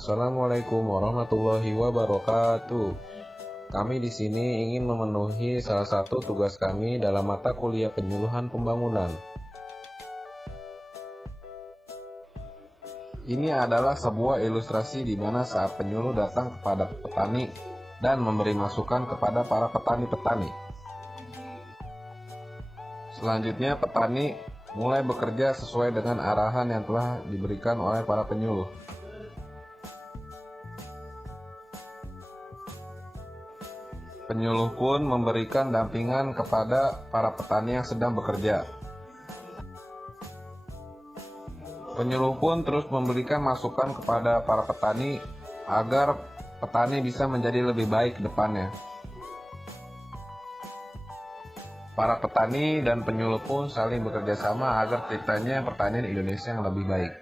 Assalamualaikum warahmatullahi wabarakatuh. Kami di sini ingin memenuhi salah satu tugas kami dalam mata kuliah penyuluhan pembangunan. Ini adalah sebuah ilustrasi di mana saat penyuluh datang kepada petani dan memberi masukan kepada para petani-petani. Selanjutnya petani mulai bekerja sesuai dengan arahan yang telah diberikan oleh para penyuluh. Penyuluh pun memberikan dampingan kepada para petani yang sedang bekerja. Penyuluh pun terus memberikan masukan kepada para petani agar petani bisa menjadi lebih baik ke depannya. Para petani dan penyuluh pun saling bekerja sama agar terciptanya pertanian Indonesia yang lebih baik.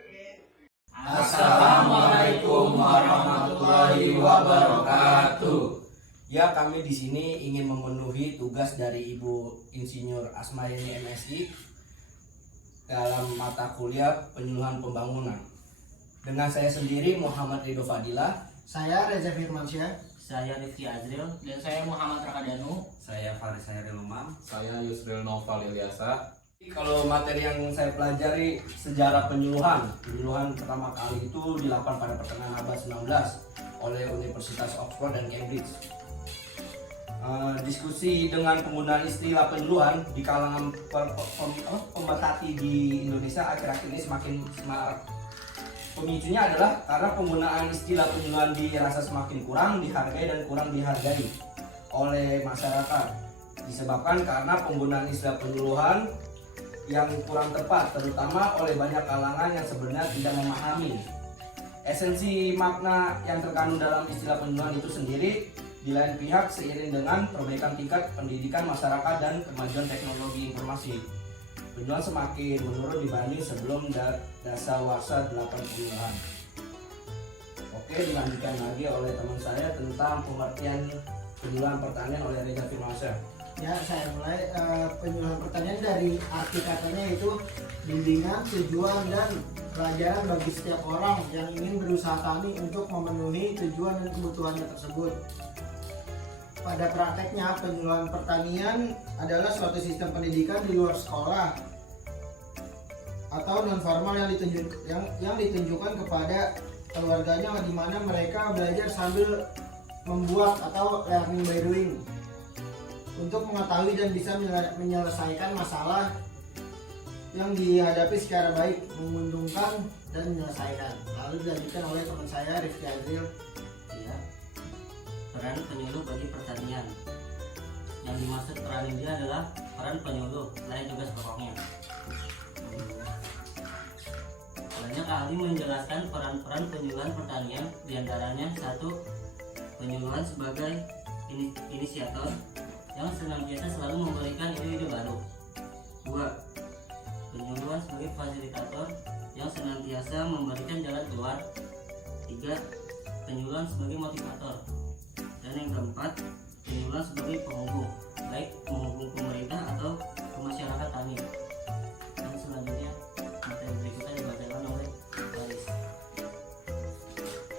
Assalamualaikum warahmatullahi wabarakatuh. Ya, kami di sini ingin memenuhi tugas dari Ibu Insinyur Asmayani MSI dalam mata kuliah penyuluhan pembangunan. Dengan saya sendiri Muhammad Ridho Fadilah, saya Reza Firmansyah, saya Rifki Azril, dan saya Muhammad Rakadanu. Saya Faris Hairil Umam. Saya Yusril Noval Ilyasa. kalau materi yang saya pelajari sejarah penyuluhan pertama kali itu dilakukan pada pertengahan abad 19 oleh Universitas Oxford dan Cambridge. Diskusi dengan penggunaan istilah penyuluhan di kalangan pemerhati di Indonesia akhir-akhir ini semakin semarak. Pemicunya adalah karena penggunaan istilah penyuluhan dirasa semakin kurang dihargai dan kurang dihargai oleh masyarakat, disebabkan karena penggunaan istilah penyuluhan yang kurang tepat, terutama oleh banyak kalangan yang sebenarnya tidak memahami esensi makna yang terkandung dalam istilah penyuluhan itu sendiri. Di lain pihak, seiring dengan perbaikan tingkat pendidikan masyarakat dan kemajuan teknologi informasi, penyuluhan semakin menurun dibanding sebelum dasawarsa 80-an. Oke, dilanjutkan lagi oleh teman saya tentang pengertian penyuluhan pertanian oleh Reza Firmansyah. ya saya mulai. Penyuluhan pertanian dari arti katanya itu bimbingan, tujuan, dan pelajaran bagi setiap orang yang ingin berusaha tani untuk memenuhi tujuan dan kebutuhannya tersebut. Pada prakteknya, penyuluhan pertanian adalah suatu sistem pendidikan di luar sekolah atau non formal yang ditunjukkan kepada keluarganya, di mana mereka belajar sambil membuat atau learning by doing untuk mengetahui dan bisa menyelesaikan masalah yang dihadapi secara baik, menguntungkan dan menyelesaikan. Lalu dilanjutkan oleh teman saya Rifki Azril. Ya, peran penyuluh bagi pertanian. Yang dimaksud peran ini adalah peran penyuluh selain tugas pokoknya. Banyak ahli menjelaskan peran-peran penyuluhan pertanian, diantaranya 1. Penyuluhan sebagai inisiator yang senantiasa selalu memberikan ide-ide baru. 2. Penyuluhan sebagai fasilitator yang senantiasa memberikan jalan keluar. 3. Penyuluhan sebagai motivator. Dan yang keempat, penyuluhan sebagai penghubung, baik penghubung pemerintah atau ke masyarakat tani. Dan selanjutnya materi berikutnya dibacakan oleh Faris.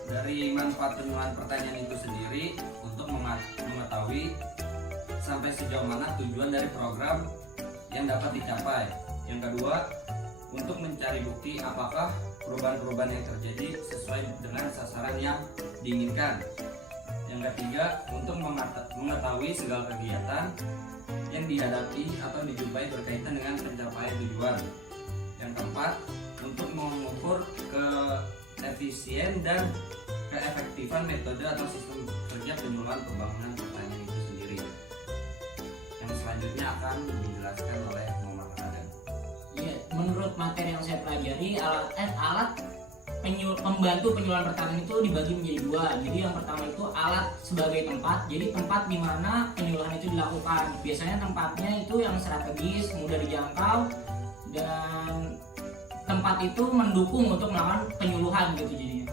Dari manfaat penyuluhan pertanian itu sendiri untuk mengetahui sampai sejauh mana tujuan dari program yang dapat dicapai. Yang kedua, untuk mencari bukti apakah perubahan-perubahan yang terjadi sesuai dengan sasaran yang diinginkan. Yang ketiga, untuk mengetahui segala kegiatan yang dihadapi atau dijumpai berkaitan dengan pencapaian tujuan. Yang keempat, untuk mengukur keefisien dan keefektifan metode atau sistem kerja penyuluhan pembangunan pertanian itu sendiri. Yang selanjutnya akan dijelaskan oleh Muhammad Adam. Ya, menurut materi yang saya pelajari, alat pembantu penyuluhan pertanian itu dibagi menjadi 2. Jadi yang pertama itu alat sebagai tempat. Jadi tempat di mana penyuluhan itu dilakukan. Biasanya tempatnya itu yang strategis, mudah dijangkau, dan tempat itu mendukung untuk melakukan penyuluhan gitu jadinya.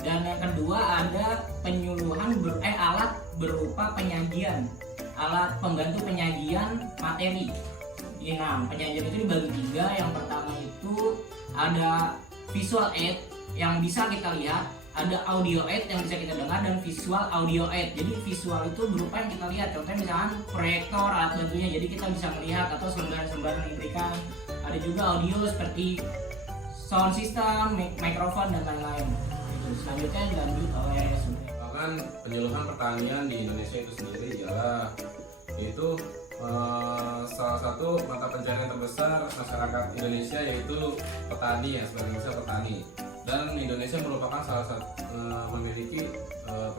Dan yang kedua ada penyuluhan alat berupa penyajian, alat pembantu penyajian materi. Nah, penyajian itu dibagi 3. Yang pertama itu ada visual aid yang bisa kita lihat ada audio aid yang bisa kita dengar dan visual audio aid. Jadi visual itu berupa yang kita lihat, contohnya misalkan proyektor alat bantunya, jadi kita bisa melihat atau selembaran-selembaran yang diberikan. Ada juga audio seperti sound system, mikrofon dan lain-lain. Selanjutnya dilanjut oleh Bahkan penyuluhan pertanian di Indonesia itu sendiri ialah yaitu salah satu mata pencarian terbesar masyarakat Indonesia, yaitu petani ya, sebagian besar petani. Dan Indonesia merupakan salah satu memiliki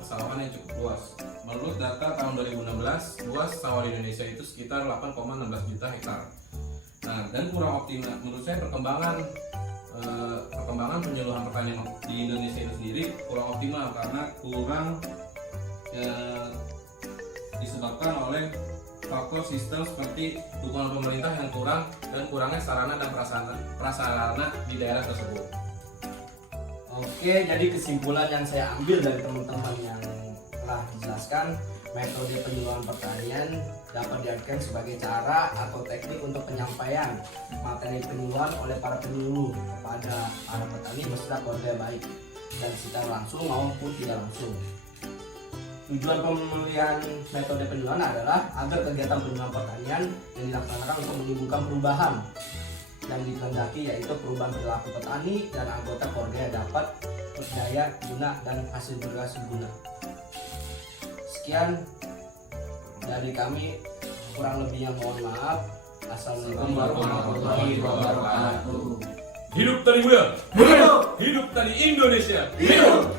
persawahan yang cukup luas. Menurut data tahun 2016, luas sawah di Indonesia itu sekitar 8,16 juta hektar. Nah, dan kurang optimal menurut saya perkembangan penyuluhan pertanian di Indonesia itu sendiri kurang optimal karena kurang disebabkan oleh faktor sistem seperti dukungan pemerintah yang kurang dan kurangnya sarana dan prasarana di daerah tersebut. Oke, jadi kesimpulan yang saya ambil dari teman-teman yang telah dijelaskan, metode penyuluhan pertanian dapat diartikan sebagai cara atau teknik untuk penyampaian materi penyuluhan oleh para penyuluh kepada para petani beserta keluarga baik dan secara langsung maupun tidak langsung. Tujuan pemilihan metode penyuluhan adalah agar kegiatan penyuluhan pertanian yang dilaksanakan untuk menimbulkan perubahan yang dikehendaki, yaitu perubahan perilaku petani dan anggota keluarga yang dapat berdaya guna dan hasil berhasil guna. Sekian dari kami, kurang lebihnya mohon maaf. Assalamualaikum warahmatullahi wabarakatuh. Hidup tani muda, hidup tani Indonesia, hidup.